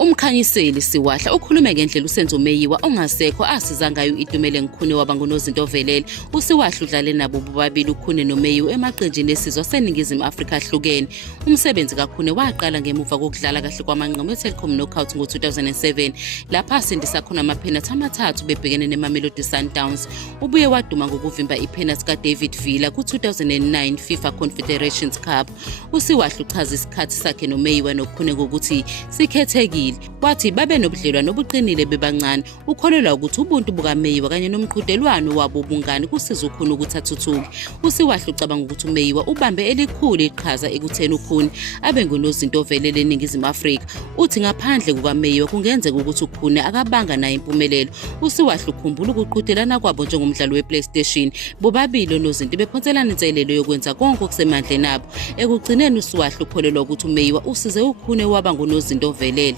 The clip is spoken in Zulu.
Umkhanyiseli Siwahla ukhulume ngendlela uSenzo Meyiwa ongasekho asiza ngayo iDumele Ngkhune waba ngunozinto velele. USiwahla udlale nabo bobabili uKhune noMeyiwa emaqenjini esizwe seNingizimu Afrika ahlukene. Umsebenzi kaKhune waqala ngemuva kokudlala kahle kwamanqamu eTelkom Knockout ngo-2007 lapha asindisa khona ama-penalty amathathu bebhekene neMamelodi Sundowns. Ubuye waduma ngokuvimba i-penalty kaDavid Villa ku-2009 FIFA Confederations Cup. USiwahla uchaza isikhathi sakhe noMeyiwa noKhune ngokuthi sikhethekile. Wathi babe nobudlelwano obuqinile bebancane. Ukholelwa ukuthi ubuntu bukaMeyiwa kanye nomqhudelwano wabo ubungane kusiza uKhune ukuthi athuthuke. USiwahla ucabanga ukuthi uMeyiwa ubambe elikhulu iqhaza ekutheni uKhune abe ngunozinto velele eNingizimu Afrika. Uthi ngaphandle kukaMeyiwa kungenzeka ukuthi uKhune akabanga naye impumelelo. USiwahla ukhumbula ukuqhudelana kwabo njengomdlalo wePlayStation. Bobabili onozinto bephonselana inselelo yokwenza konke okusemandleni abo. Ekugcineni uSiwahla ukholelwa ukuthi uMeyiwa usize uKhune waba ngunozinto velele.